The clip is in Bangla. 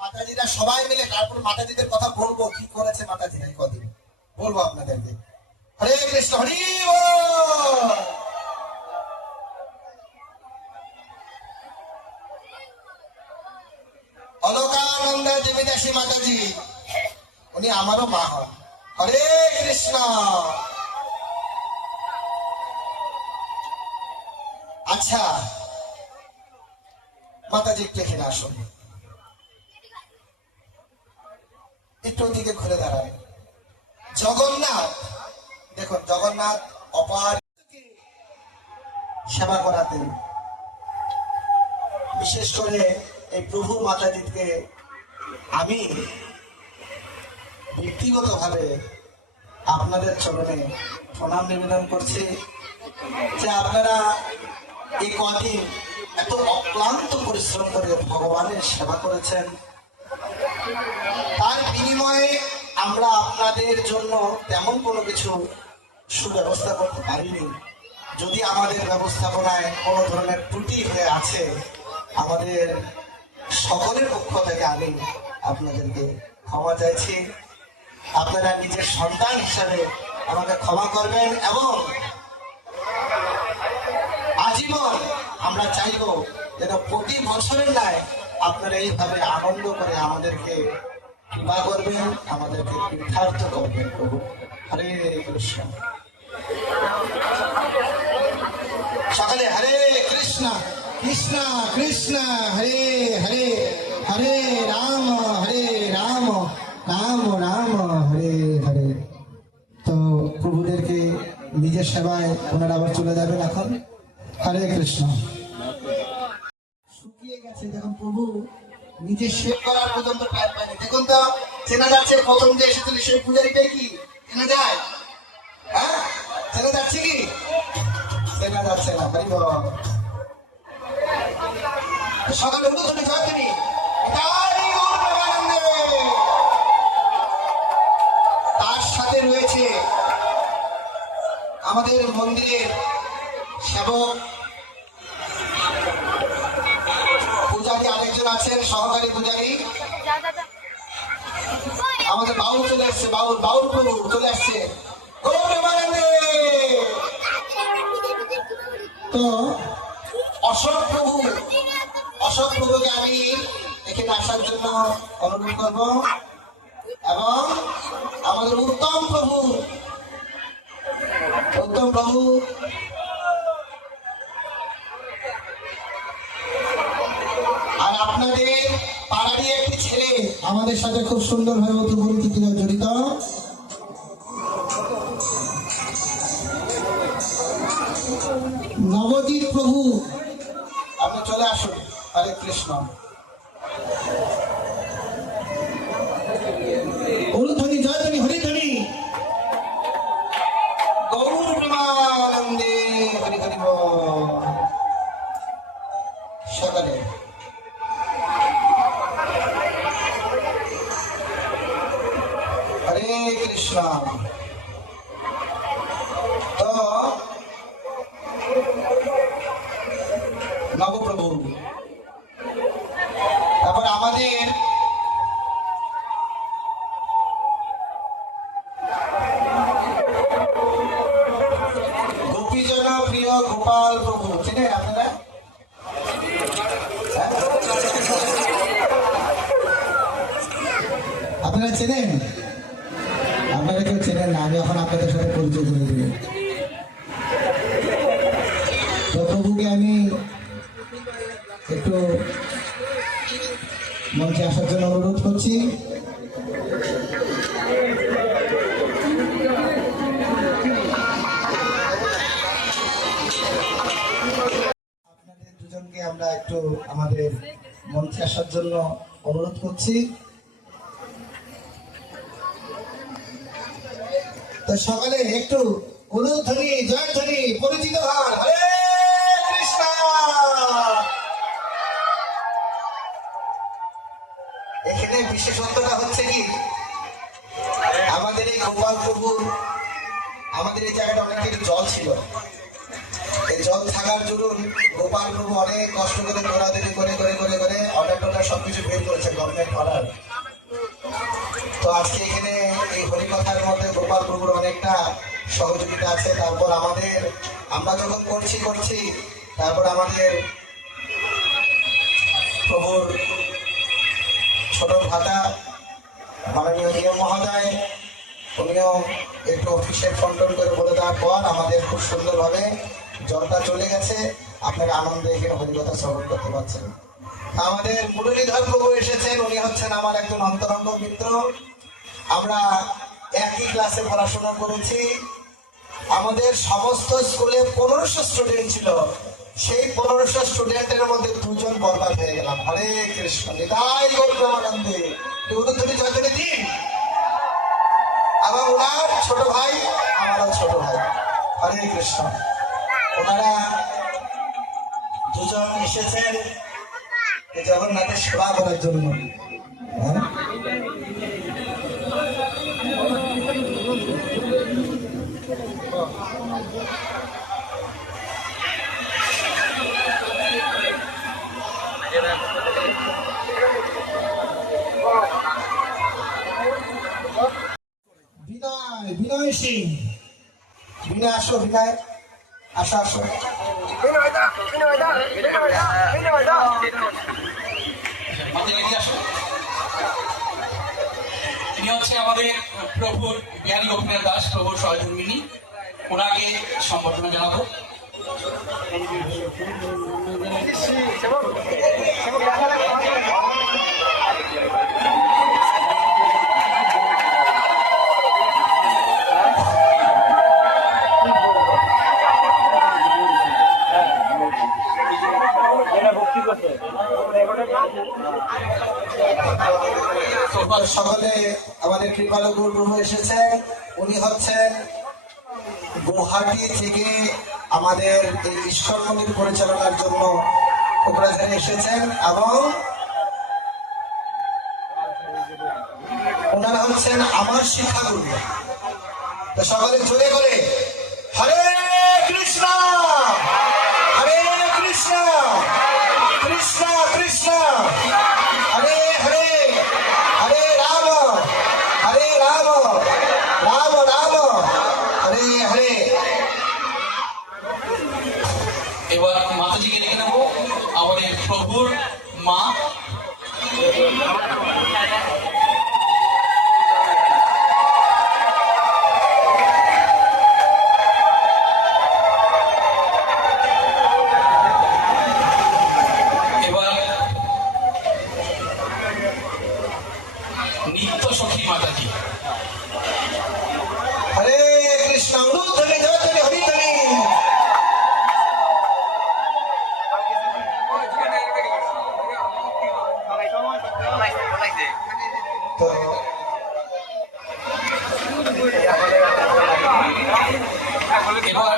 মাতাজিরা সবাই মিলে তারপর মাতাজিদের কথা বলবো, কি করেছে মাতাজিরা এই কদিন বলবো আপনাদেরকে। হরে কৃষ্ণ, হরি বল। অলকানন্দা দেবী দাসী মাতাজি, উনি আমারও মা হন। হরে কৃষ্ণ। আচ্ছা মাতাজি একটু এখানে আসুন, একটু ওদিকে ঘুরে দাঁড়ায়। জগন্নাথ, দেখুন জগন্নাথ অপার সেবা করাতেন। বিশেষ করে এই প্রভু মাতাজিকে আমি ব্যক্তিগতভাবে আপনাদের চরণে প্রণাম নিবেদন করছি যে আপনারা এই কদিন এত অক্লান্ত পরিশ্রম করে ভগবানের সেবা করেছেন। তার বিনিময়ে আমরা আপনাদের জন্য তেমন কোনো কিছু সুব্যবস্থা করতে পারিনি। যদি আমাদের ব্যবস্থাপনায় কোনো ধরনের ত্রুটি হয়ে আছে, আমাদের সকলের পক্ষ থেকে আমি আপনাদেরকে ক্ষমা চাইছি। আপনারা নিজের সন্তান হিসাবে আমাকে ক্ষমা করবেন এবং আজীবন আমরা চাইব যেন প্রতি বছরের ন্যায় আপনারা এইভাবে আনন্দ করে আমাদেরকে কৃপা করবেন, আমাদেরকে কৃতার্থ করবেন। প্রভু হরে কৃষ্ণ। সকালে হরে কৃষ্ণ কৃষ্ণ কৃষ্ণ হরে হরে, হরে রাম রাম রাম হরে হরে। তো প্রভুদেরকে নিজের সেবায় ওনারা আবার চলে যাবেন এখন। হরে কৃষ্ণ। শুকিয়ে গেছে, দেখুন প্রভু নিজে শেভ করার পর্যন্ত টাইম পায়নি। দেখুন তো চেনা যাচ্ছে, প্রথম যে এসেছিল সেই পূজারিটাই কি চেনা যায়? হ্যাঁ চেনা যাচ্ছে কি? চেনা যাচ্ছে না। হরি বল। সকালে উঠে জয়ত্রী তার সাথে রয়েছে আমাদের মন্দিরের সেবক পূজারী, আরেকজন আছেন সহকারী পূজারী। আমাদের বাউল চলে আসছে, বাউল প্রভু চলে আসছে। তো অশোক প্রভুকে আমি এখানে আসার জন্য অনুরোধ করবো এবং আমাদের উত্তম প্রভু আর আপনাদের পাড়ারই একটি ছেলে আমাদের সাথে খুব সুন্দরভাবে জড়িত, নবদ্বীপ প্রভু, আপনি চলে আসুন। হরে কৃষ্ণ। হরিধ্বনি জয়ধ্বনি হরিধ্বনি গৌর প্রেমানন্দে হরি হরি বল। সকালে হরে কৃষ্ণ। তো নবপ্রভু, তারপর আমাদের গোপীজন প্রিয় গোপাল প্রভু, চিনেন আপনারা? আপনারা চেনেন? আপনারা কেউ চেনেন না, আমি এখন আপনাদের সাথে পরিচয় করে দেব। তো প্রভুকে আমি একটু মঞ্চে আসার জন্য অনুরোধ করছি। আপনাদের দুজনকে আমরা একটু আমাদের মঞ্চে আসার জন্য অনুরোধ করছি। তো সকালে একটু উলুধ্বনি জয়ধ্বনি পরিচিত হন। হরে কৃষ্ণ। এখানে বিশেষত্বটা হচ্ছে কি, আমাদের এই গোপাল প্রভুর, আমাদের এই জায়গাটা অনেক জল ছিল, জল থাকার জরুন গোপাল প্রভু অনেক কষ্ট করে দৌড়াদৌড়ি করে করে করে করে অর্ডার টর্ডার সবকিছু বের করেছে, গভর্নমেন্ট অর্ডার। তো আজকে এখানে এই হরিকথার মধ্যে গোপাল প্রভুর অনেকটা সহযোগিতা আছে। তারপর আমাদের আমরা যখন করছি তারপর আমাদের প্রভুর ছোট ভাতা মাননীয় নিয়ম মহোদয়, উনিও একটু অফিসের ফন্টন করে বলে দেওয়ার পর আমাদের খুব সুন্দরভাবে জলটা চলে গেছে। আপনারা আনন্দে এখানে হরিকথা শ্রবণ করতে পারছেন। আমাদের মুরলীধর প্রভু এসেছেন, উনি হচ্ছেন আমার একজন অন্তরঙ্গ মিত্র। আমরা একই ক্লাসে পড়াশোনা করেছি। আমাদের সমস্ত স্কুলে 1500 স্টুডেন্ট ছিল, সেই 1500 স্টুডেন্টের মধ্যে 2 জন বরবাদ হয়ে গেলাম। হরে কৃষ্ণ, নিতাই গৌর প্রেমানন্দে। উলুধ্বনি জয়ধ্বনি দিন। আমার ওনার ছোট ভাই, আমারও ছোট ভাই। হরে কৃষ্ণ। ওনারা 2 জন এসেছেন জগন্নাথের সেবা করার জন্য। বিনয় সিং, বিনয় আসো, বিনয় আসো আসো। তিনি হচ্ছে আমাদের প্রভুর জ্ঞানী গোপীনাথ দাস, প্রভুর সহধর্মিনী। ওনাকে সম্বর্ধনা জানাবো। সকলে আমাদের কৃপালু গুরু এসেছে। উনি হচ্ছেন গুয়াহাটি থেকে আমাদের এই ঈশ্বর মন্দির পরিচালনার জন্য কোকরাঝাড়ে এসেছেন, এবং ওনারা হচ্ছেন আমার শিক্ষাগুরু। তো সকলে জোরে করে হরে কৃষ্ণ, হরে কৃষ্ণ, কৃষ্ণ কৃষ্ণ হরে হরে, হরে রাম, হরে রাম, রাম রাম হরে হরে। এবার মাতাজিকে ডেকে নেবো, আমাদের প্রভুর মা। এবার নিত্য সখী মাতাজি। হরে কৃষ্ণ, উলুধ্বনি জয়ধ্বনি হরিধ্বনি। তো এবার